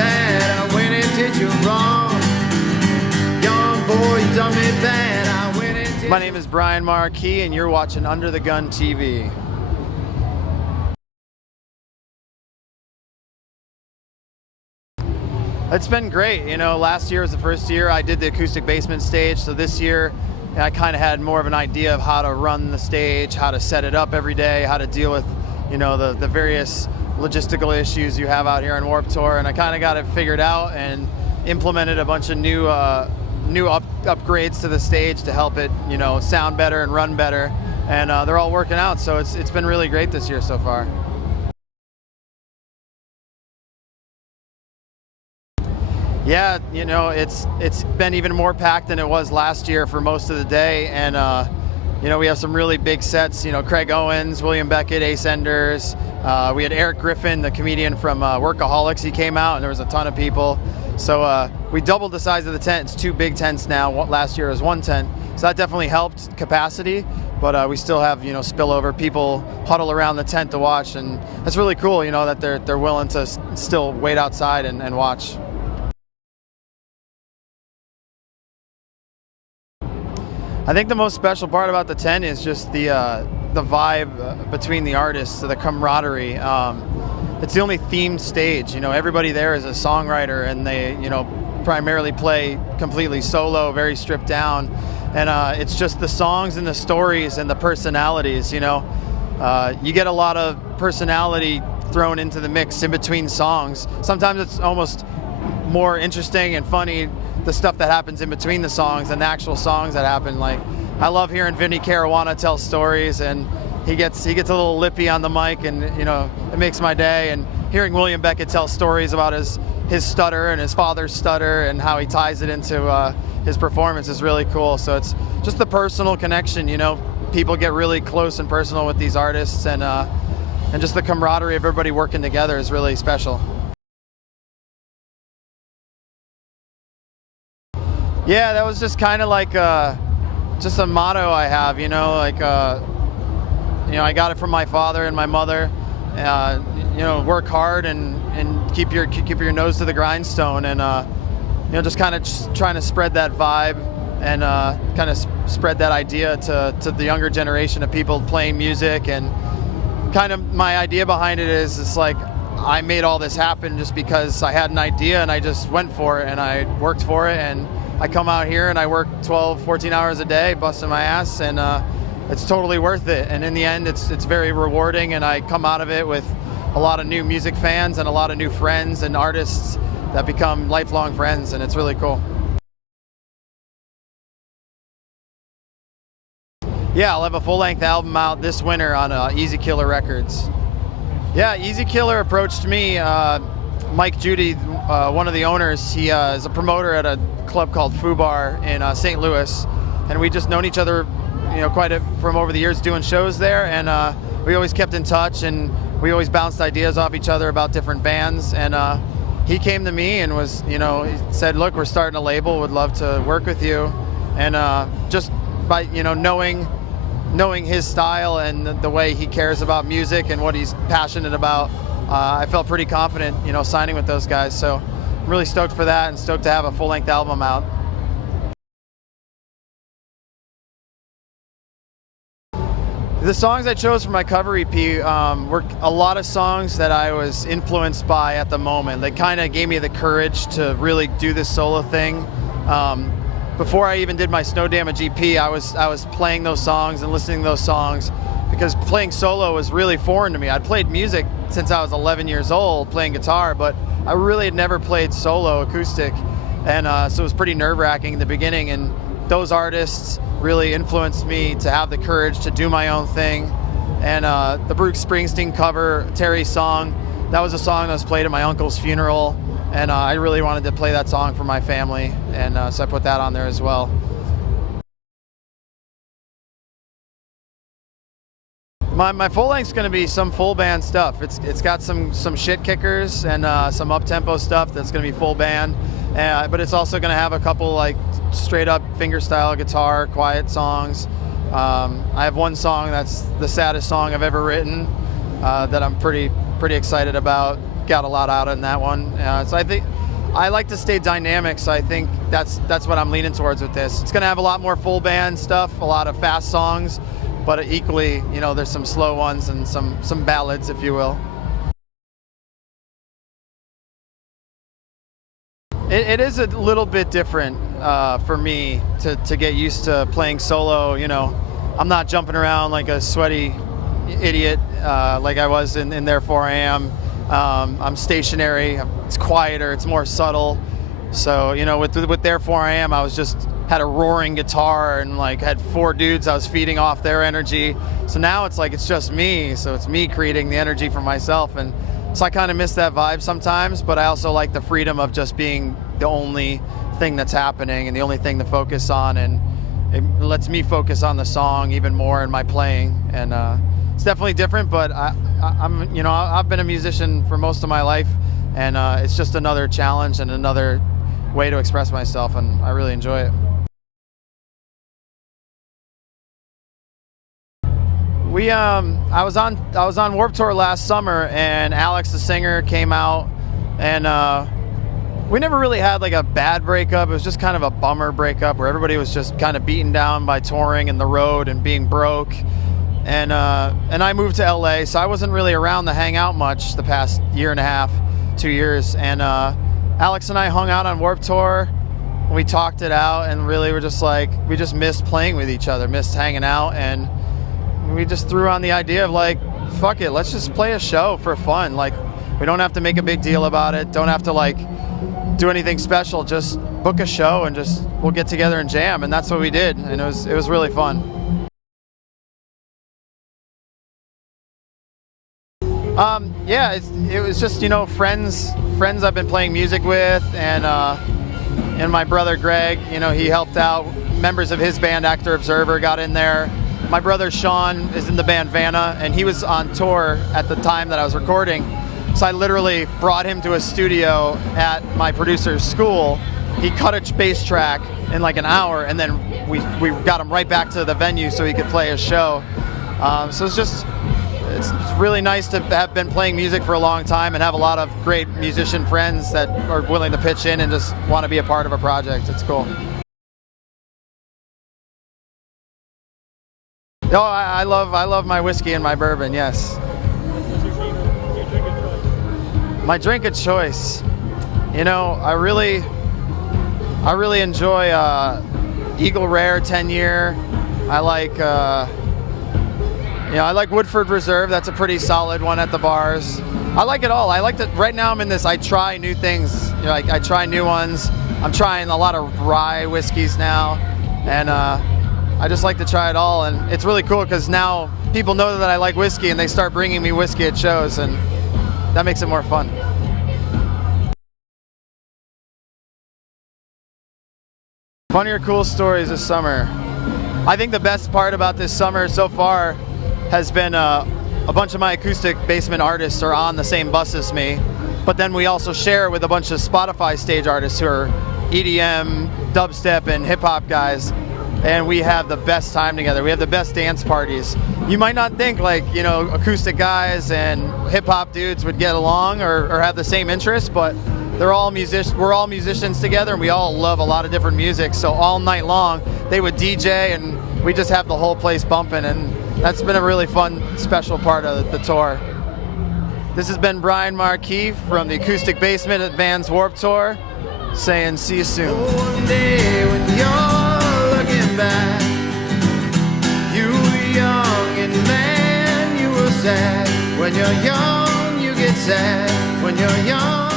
bad, I went and did you wrong. Young boy, you done me bad, I went and did. My name is Brian Marquis, and you're watching Under the Gun TV. It's been great. You know, last year was the first year I did the Acoustic Basement Stage, so this year I kind of had more of an idea of how to run the stage, how to set it up every day, how to deal with, you know, the various logistical issues you have out here on Warped Tour, and I kind of got it figured out and implemented a bunch of new upgrades to the stage to help it, you know, sound better and run better, and they're all working out, so it's been really great this year so far. Yeah, you know, it's been even more packed than it was last year for most of the day, and you know, we have some really big sets. You know, Craig Owens, William Beckett, Ace Enders. We had Eric Griffin, the comedian from Workaholics. He came out, and there was a ton of people. So we doubled the size of the tent. It's 2 big tents now. Last year was 1 tent, so that definitely helped capacity. But we still have, you know, spillover. People huddle around the tent to watch, and that's really cool. You know, that they're willing to still wait outside and watch. I think the most special part about the tent is just the vibe between the artists, the camaraderie. It's the only themed stage. You know, everybody there is a songwriter, and they, you know, primarily play completely solo, very stripped down. And it's just the songs and the stories and the personalities. You know, you get a lot of personality thrown into the mix in between songs. Sometimes it's almost more interesting and funny, the stuff that happens in between the songs and the actual songs that happen. Like, I love hearing Vinny Caruana tell stories, and he gets a little lippy on the mic, and, you know, it makes my day. And hearing William Beckett tell stories about his stutter and his father's stutter and how he ties it into his performance is really cool. So it's just the personal connection. You know, people get really close and personal with these artists, and just the camaraderie of everybody working together is really special. Yeah, that was just kind of like just a motto I have, you know, like, you know, I got it from my father and my mother. You know, work hard and keep your nose to the grindstone, and you know, just kind of trying to spread that vibe and kind of spread that idea to the younger generation of people playing music. And kind of my idea behind it is, it's like, I made all this happen just because I had an idea and I just went for it and I worked for it, and I come out here and I work 12, 14 hours a day, busting my ass, and it's totally worth it. And in the end, it's very rewarding, and I come out of it with a lot of new music fans and a lot of new friends and artists that become lifelong friends, and it's really cool. Yeah, I'll have a full-length album out this winter on Easy Killer Records. Yeah, Easy Killer approached me. Mike Judy, one of the owners, he is a promoter at a club called Foo Bar in St. Louis, and we just known each other, you know, from over the years doing shows there, and we always kept in touch, and we always bounced ideas off each other about different bands. And he came to me and was, you know, he said, look, we're starting a label, would love to work with you. And just by, you know, knowing his style and the way he cares about music and what he's passionate about, I felt pretty confident, you know, signing with those guys. So I'm really stoked for that, and stoked to have a full-length album out. The songs I chose for my cover EP were a lot of songs that I was influenced by at the moment. They kind of gave me the courage to really do this solo thing. Before I even did my Snow Damage EP, I was playing those songs and listening to those songs, because playing solo was really foreign to me. I'd played music since I was 11 years old, playing guitar, but I really had never played solo acoustic, and so it was pretty nerve-wracking in the beginning. And those artists really influenced me to have the courage to do my own thing. And the Bruce Springsteen cover, Terry's song, that was a song that was played at my uncle's funeral, and I really wanted to play that song for my family, and so I put that on there as well. My full length's going to be some full band stuff. It's got some shit kickers and some up-tempo stuff that's going to be full band, but it's also going to have a couple like straight up fingerstyle guitar, quiet songs. I have one song that's the saddest song I've ever written that I'm pretty excited about. got a lot out in that one. So I think I like to stay dynamic, so I think that's what I'm leaning towards with this. It's going to have a lot more full band stuff, a lot of fast songs, but equally, you know, there's some slow ones and some ballads, if you will. It is a little bit different for me to get used to playing solo. You know, I'm not jumping around like a sweaty idiot like I was in Therefore I Am. I'm stationary. It's quieter. It's more subtle. So, you know, with Therefore I Am, I was just had a roaring guitar and like had 4 dudes I was feeding off their energy. So now it's like it's just me. So it's me creating the energy for myself, and so I kind of miss that vibe sometimes. But I also like the freedom of just being the only thing that's happening and the only thing to focus on, and it lets me focus on the song even more in my playing. And it's definitely different, but I'm, you know, I've been a musician for most of my life, and it's just another challenge and another way to express myself, and I really enjoy it. I was on Warped Tour last summer, and Alex, the singer, came out, and we never really had like a bad breakup. It was just kind of a bummer breakup where everybody was just kind of beaten down by touring and the road and being broke. And I moved to LA, so I wasn't really around to hang out much the past year and a half, 2 years. And Alex and I hung out on Warped Tour. We talked it out, and really we're just like, we just missed playing with each other, missed hanging out, and we just threw on the idea of like, fuck it, let's just play a show for fun. Like, we don't have to make a big deal about it, don't have to like do anything special, just book a show and just we'll get together and jam. And that's what we did, and it was really fun. Yeah, it was just, you know, friends I've been playing music with, and my brother Greg, you know, he helped out. Members of his band Actor Observer got in there. My brother Sean is in the band Vanna, and he was on tour at the time that I was recording. So I literally brought him to a studio at my producer's school. He cut a bass track in like an hour, and then we got him right back to the venue so he could play his show. So it's really nice to have been playing music for a long time and have a lot of great musician friends that are willing to pitch in and just want to be a part of a project. It's cool. Oh, I love my whiskey and my bourbon, yes. My drink of choice. You know, I really enjoy Eagle Rare 10-year. I like I like Woodford Reserve. That's a pretty solid one at the bars. I like it all. I like to. Right now I'm in this. I try new things. You know, like I try new ones. I'm trying a lot of rye whiskeys now, and I just like to try it all. And it's really cool because now people know that I like whiskey, and they start bringing me whiskey at shows, and that makes it more fun. Funny or cool stories this summer. I think the best part about this summer so far has been a bunch of my Acoustic Basement artists are on the same bus as me, but then we also share with a bunch of Spotify stage artists who are EDM, dubstep, and hip-hop guys, and we have the best time together. We have the best dance parties. You might not think like, you know, acoustic guys and hip-hop dudes would get along or have the same interests, but we're all musicians together, and we all love a lot of different music, so all night long they would DJ and we just have the whole place bumping, and that's been a really fun, special part of the tour. This has been Brian Marquis from the Acoustic Basement at Vans Warped Tour, saying see you soon. One day when you're looking back, you were young and man, you were sad. When you're young, you get sad. When you're young,